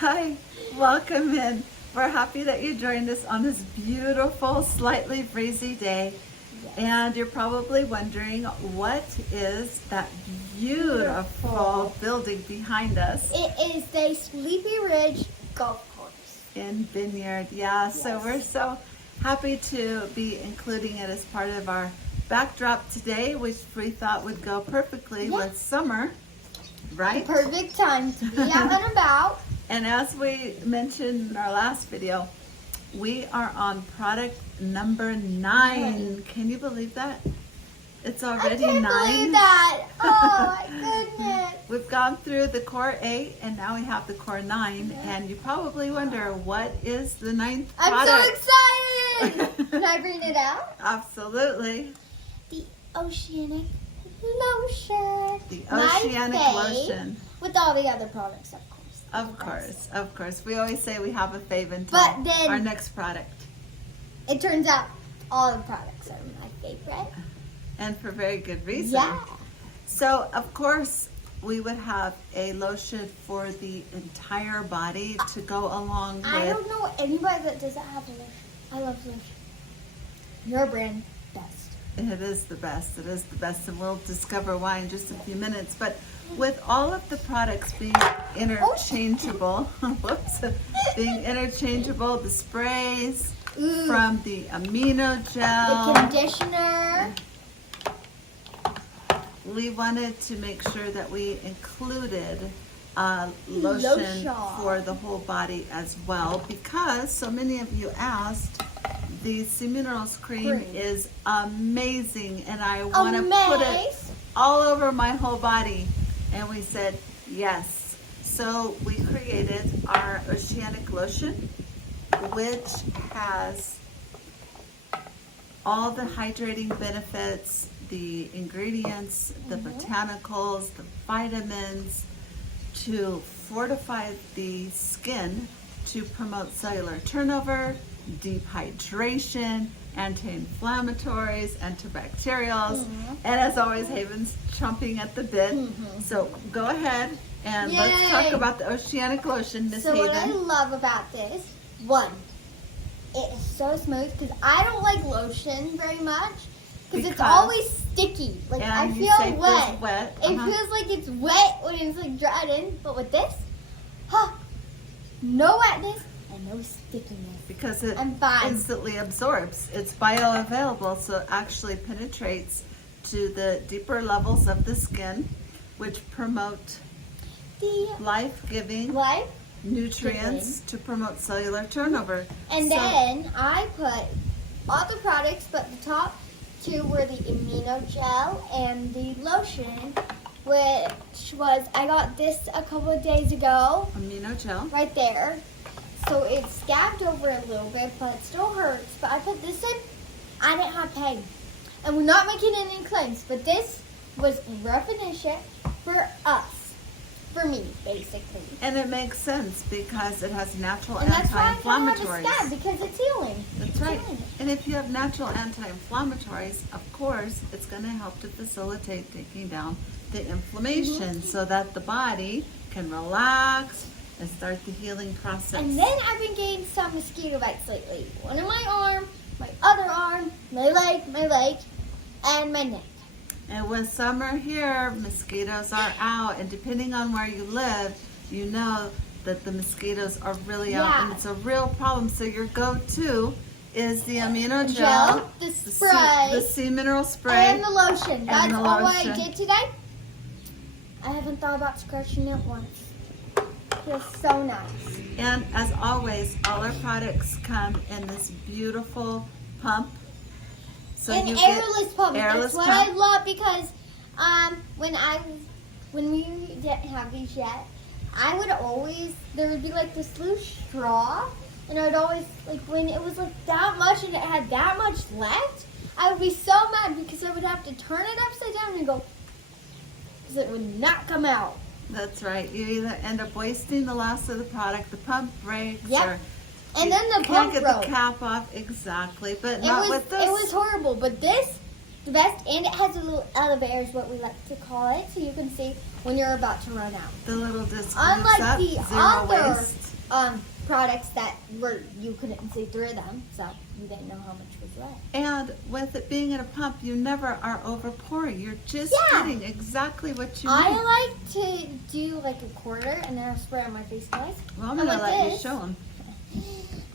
Hi, welcome in. We're happy that you joined us on this beautiful, slightly breezy day. Yes. And you're probably wondering, what is that beautiful building behind us? It is the Sleepy Ridge Golf Course. In Vineyard, yeah. So Yes. we're so happy to be including it as part of our backdrop today, which we thought would go perfectly with summer, right? The perfect time to be out and about. And as we mentioned in our last video, we are on product number 9. Can you believe that? It's already 9. I can't believe that. Oh my goodness. We've gone through the core 8 and now we have the core 9. And you probably wonder, what is the 9th I'm product? so excited. Can I bring it out? Absolutely. The Oceanic Lotion. The My Oceanic fave, Lotion. With all the other products, of course. Of course. We always say we have a fave until But then- our next product. It turns out all the products are my favorite. And for very good reason. Yeah. So, of course, we would have a lotion for the entire body to go along I with. don't know anybody that doesn't have a lotion. I love lotion. Your brand, best. It is the best. It is the best. And we'll discover why in just a few minutes. But with all of the products being interchangeable, whoops, being interchangeable, the sprays, Ooh. from the amino The gel, conditioner. we wanted to make sure that we included lotion Lotion. for the whole body as well, because so many of you asked. The Sea Minerals cream is amazing, and I want to put it all over my whole body. And we said yes. So we created our Oceanic Lotion, which has all the hydrating benefits, the ingredients, the botanicals, the vitamins to fortify the skin, to promote cellular turnover, deep hydration, anti-inflammatories, antibacterials, and as always, Haven's chomping at the bit. So go ahead and let's talk about the Oceanic Lotion, Miss So Haven. what I love about this, one, it is so smooth because I don't like lotion very much because it's always sticky. Like I And you feel say wet. wet. It feels like it's wet when it's like dried in, but with this, no wetness and no stickiness. Because it I'm fine. instantly absorbs. It's bioavailable, so it actually penetrates to the deeper levels of the skin, which promote The life-giving life. nutrients to promote cellular turnover. And So- then I put all the products, but the top 2 were the amino gel and the lotion, which was, I got this a couple of days ago, amino gel. right there. So it scabbed over a little bit, but it still hurts. But I put this in, I didn't have pain. And we're not making any claims, but this was recognition for us, for me, basically. And it makes sense because it has natural And that's why I don't have a anti-inflammatories. scab, because it's healing. That's It's right. healing. And if you have natural anti-inflammatories, of course, it's going to help to facilitate taking down the inflammation so that the body can relax and start the healing process. And then I've been getting some mosquito bites lately. One in my arm, my other arm, my leg, and my neck. And with summer here, mosquitoes are out. And depending on where you live, you know that the mosquitoes are really out. And it's a real problem. So your go-to is the amino gel, the spray, the Sea Mineral spray, and the lotion. That's the all I lotion. did today. I haven't thought about scratching it once. Feels so nice. And as always, all our products come in this beautiful pump. So And you airless get pump. airless That's what pump. I love because when we didn't have these yet, I would always, there would be like this loose straw, and I would always, like when it was like that much and it had that much left, I would be so mad because I would have to turn it upside down and go, because it would not come out. That's right. You either end up wasting the last of the product, the pump breaks, or And then the you pump can't get broke. the cap off. Exactly, but It not was, with this. It was horrible, but this, the best, and it has a little elevator is what we like to call it, so you can see when you're about to run out. The little disc Unlike moves up, the zero other waste. products that were you couldn't see through them, so you didn't know how much was left. And with it being in a pump, you never are over pouring. You're just Yeah. getting exactly what you need. I like to do like a quarter and then I'll spray on my face, guys. Well, I'm gonna like let you this. show them.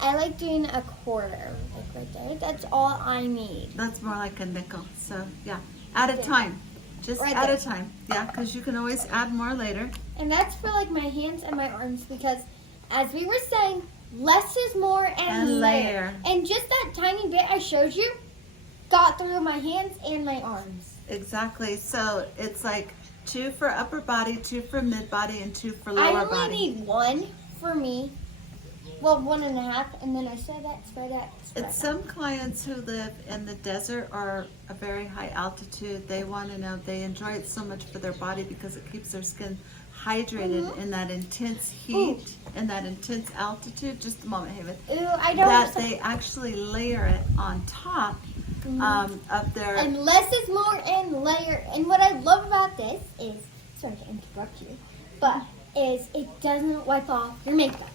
I like doing a quarter, like right there. That's all I need. That's more like a nickel. So yeah, at a Yeah. time. Just Right at there. a time. Yeah, because you can always add more later. And that's for like my hands and my arms because, as we were saying, less is more and layer. And just that tiny bit I showed you got through my hands and my arms. Exactly. So it's like 2 for upper body, 2 for mid body, and 2 for I lower only body. need 1 for me. Well, 1.5, and then I spread that, spread that, spread It's that. some clients who live in the desert or a very high altitude. They want to know they enjoy it so much for their body because it keeps their skin hydrated in that intense heat and that intense altitude. Just a moment, Haven. Ooh, I don't. That they actually layer it on top of their. And less is more and layer. And what I love about this is, sorry to interrupt you, but is it doesn't wipe off your makeup.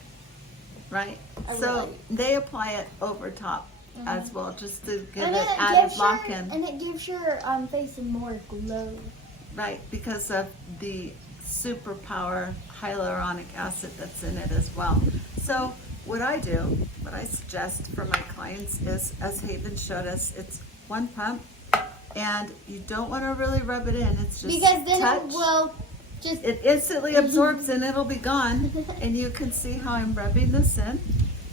Right. I So really- they apply it over top as well, just to give And it it added gives lock-in. and it gives your face more glow. Right, because of the superpower hyaluronic acid that's in it as well. So what I do, what I suggest for my clients is, as Haven showed us, it's 1 pump, and you don't want to really rub it in. It's just Because then touch. it will just. It instantly absorbs and it'll be gone. And you can see how I'm rubbing this in,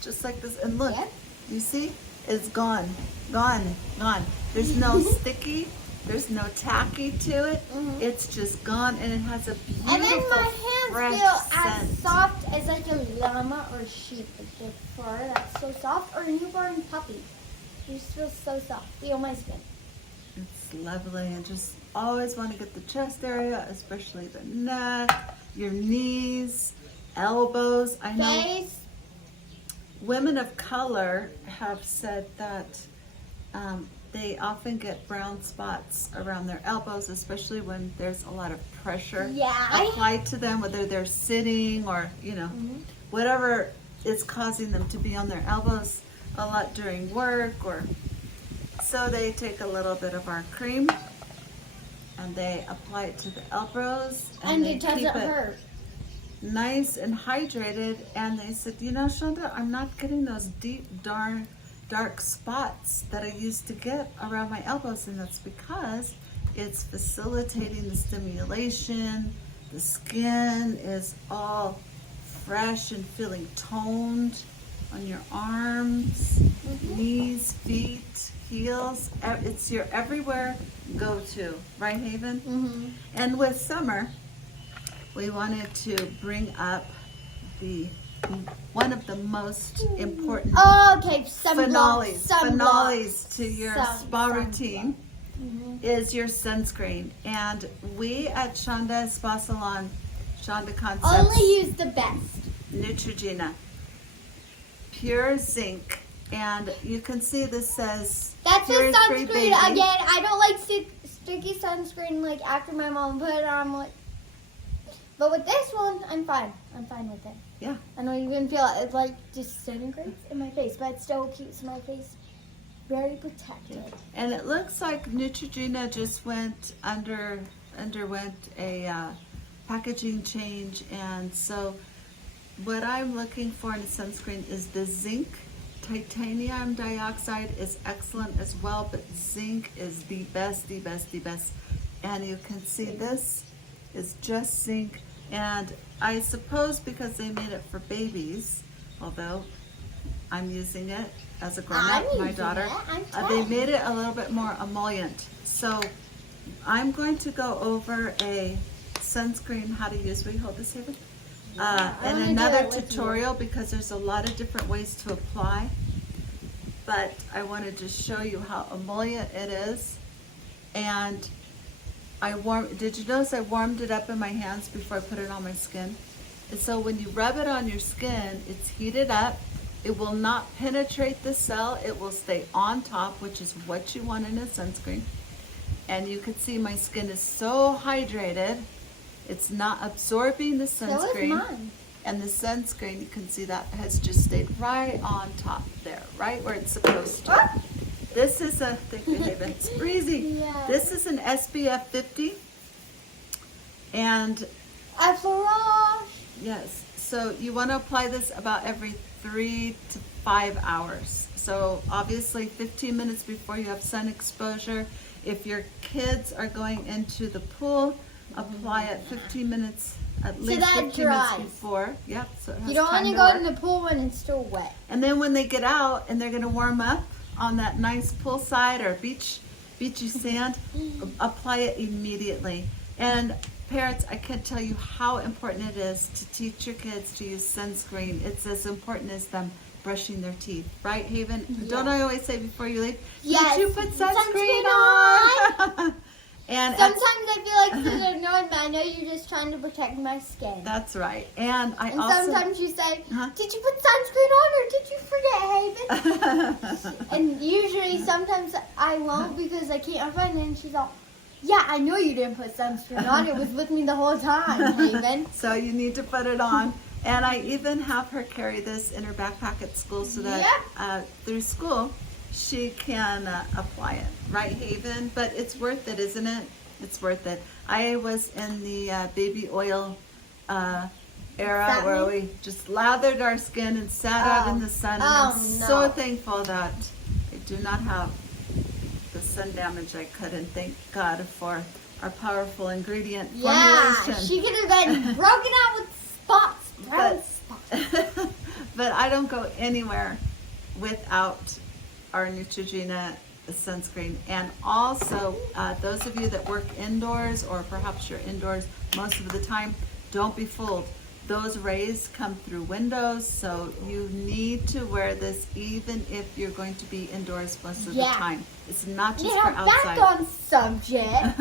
just like this. And look, Yep. you see, it's gone, gone, gone. There's no sticky, there's no tacky to it. It's just gone, and it has a beautiful, And then my hands fresh feel scent. as soft as like a llama or a sheep. Like their fur that's so soft, or a newborn puppy. It just feels so soft. Feel my skin. It's lovely, and just always want to get the chest area, especially the neck, your knees, elbows. I know Face. women of color have said that they often get brown spots around their elbows, especially when there's a lot of pressure Yeah. applied to them, whether they're sitting or, whatever is causing them to be on their elbows a lot during work. Or so they take a little bit of our cream and they apply it to the elbows, And they it doesn't keep it hurt. nice and hydrated. And they said, Chanda, I'm not getting those deep, dark spots that I used to get around my elbows, and that's because it's facilitating the stimulation. The skin is all fresh and feeling toned on your arms, knees, feet, heels. It's your everywhere go-to, right, Haven? And with summer, we wanted to bring up one of the most important Okay, finales to your spa sunblock. routine is your sunscreen. And we at Chanda Spa Salon, Chanda Concepts, Only use the best. Neutrogena, pure zinc. And you can see this says That's the Purity-Free sunscreen Baby. again. I don't like sticky sunscreen like after my mom put it on. Like, but with this one, I'm fine. I'm fine with it. Yeah. I don't even feel it. It like disintegrates in my face, but it still keeps my face very protected. And it looks like Neutrogena just underwent a packaging change, and so what I'm looking for in a sunscreen is the zinc. Titanium dioxide is excellent as well, but zinc is the best. And you can see this is just zinc. And I suppose because they made it for babies, although I'm using it as a grown-up, I'm my using daughter, it. I'm they 10. made it a little bit more emollient. So I'm going to go over a sunscreen, how to use. Will you hold this, Haven? I And wanna do another it with you. tutorial, because there's a lot of different ways to apply. But I want to just show you how emollient it is. And did you notice I warmed it up in my hands before I put it on my skin? And so when you rub it on your skin, it's heated up. It will not penetrate the cell. It will stay on top, which is what you want in a sunscreen. And you can see my skin is so hydrated. It's not absorbing the So is sunscreen. mine. And the sunscreen, you can see that has just stayed right on top there, right where it's supposed to. This is a, thank you, Haven. It's breezy. Yeah. This is an SPF 50. And Effleurage. yes, so you want to apply this about every 3 to 5 hours. So obviously 15 minutes before you have sun exposure. If your kids are going into the pool, apply it 15 minutes, at least that 15 dries. minutes before. Yep, so it has You don't time want to to go work. in the pool when it's still wet. And then when they get out and they're going to warm up on that nice poolside or beachy sand, apply it immediately. And parents, I can't tell you how important it is to teach your kids to use sunscreen. It's as important as them brushing their teeth, right, Haven? Yeah. Don't I always say before you leave, Yes. did you put sunscreen on? And Sometimes I feel like it's annoyed, but I know you're just trying to protect my skin. that's right. And I And also sometimes you say, Huh? did you put sunscreen on or did you forget, Haven? And usually sometimes I won't because I can't find it. And she's all, yeah, I know you didn't put sunscreen on. It was with me the whole time, Haven. So you need to put it on. And I even have her carry this in her backpack at school so that through school she can apply it. Right, Haven? But it's worth it, isn't it? It's worth it. I was in the baby oil era where we just lathered our skin and sat out in the sun. And I'm so thankful that I do not have the sun damage I could. And thank God for our powerful ingredient formulation. Yeah, she could have been broken out with spots, brown spots. But I don't go anywhere without our Neutrogena sunscreen. And also, those of you that work indoors, or perhaps you're indoors most of the time, don't be fooled. Those rays come through windows, so you need to wear this even if you're going to be indoors most of the time. It's not just for outside. Back on subject.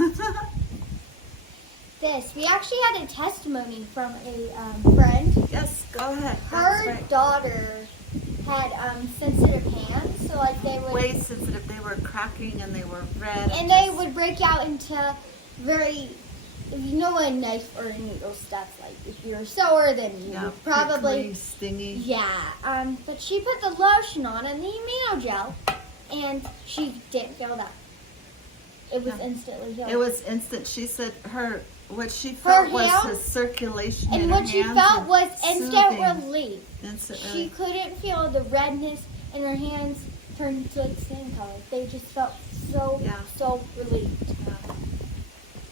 We actually had a testimony from a friend. Yes, go ahead. Her daughter had sensitive hands, so like they would way sensitive. They were cracking and they were red. and they would break out into very, you know, a knife or a needle stuff. Like if you're sore, then you would probably prickly, stingy. Yeah. But she put the lotion on and the amino gel, and she didn't feel that. It was instantly healed. It was instant. She said what she felt was the circulation in and her what she hands felt and was instant soothing. relief. Instant She relief. couldn't feel the redness, and her hands turned to like skin color. They just felt so relieved.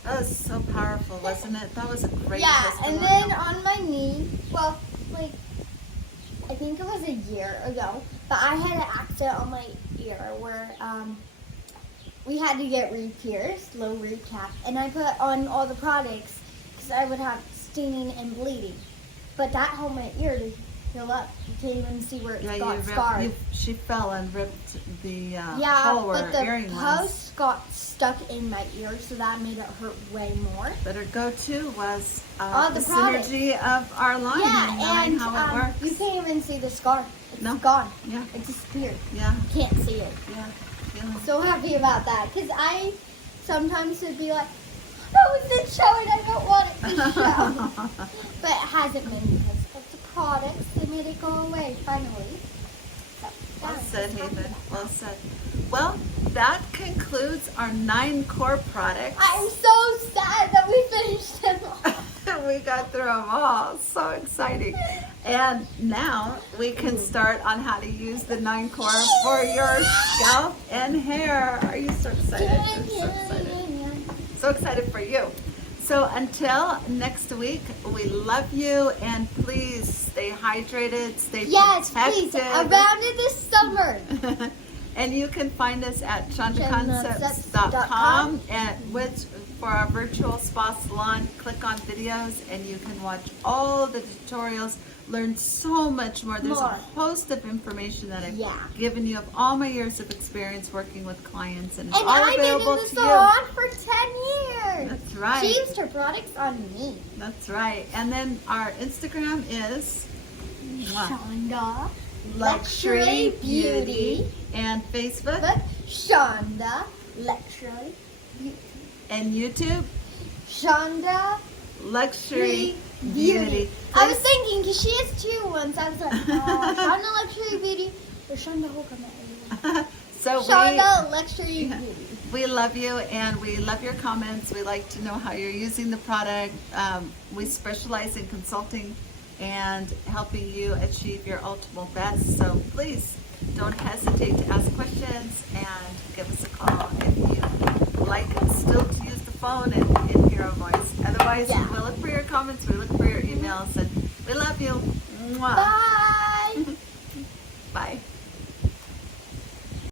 That was so powerful, wasn't it? That was a great Yeah, testimony. and then on my knee, well, like, I think it was a year ago, but I had an accident on my ear where we had to get re-pierced, low recap, and I put on all the products because I would have stinging and bleeding. But that helped my ear to heal up. You can't even see where it got scarred. She fell and ripped the Yeah, hole where but her the earring was. post got stuck in my ear, so that made it hurt way more. But her go-to was All the the products. synergy of our line and knowing how it works. You can't even see the scar. It's No. gone. Yeah, It disappeared. yeah, You can't see it. yeah. So happy about that, because I sometimes would be like, oh, it's not showing, I don't want it to show. But it hasn't been because of the products that made it go away finally. So, Well yeah, said, just happy Haven. about Well that. said. Well, that concludes our 9 core products. I'm so sad that we finished them all. We got through them all. So exciting. And now we can start on how to use the 9 core for your scalp and hair. Are you so excited? I'm so excited. So excited for you. So until next week, we love you, and please stay hydrated, stay protected. Please, around in this summer. And you can find us at chandaconcepts.com, and for our virtual spa salon, click on videos and you can watch all the tutorials, learn so much more. There's a host of information that I've given you of all my years of experience working with clients, and it's all available to you. And I've been in the salon for 10 years. That's right. She used her products on me. That's right. And then our Instagram is Chanda Luxury Beauty, and Facebook Chanda Luxury Beauty, and YouTube Chanda Luxury Beauty. I was thinking, because she has two ones. I was like, Chanda Luxury Beauty or Chanda Hoka. So Chanda Luxury Beauty. we love you and we love your comments. We like to know how you're using the product. We specialize in consulting and helping you achieve your ultimate best. So please don't hesitate to ask questions and give us a call if you like still to use the phone and hear our voice. Otherwise, Yeah. we'll look for your comments, we look for your emails, and we love you. Mwah. Bye.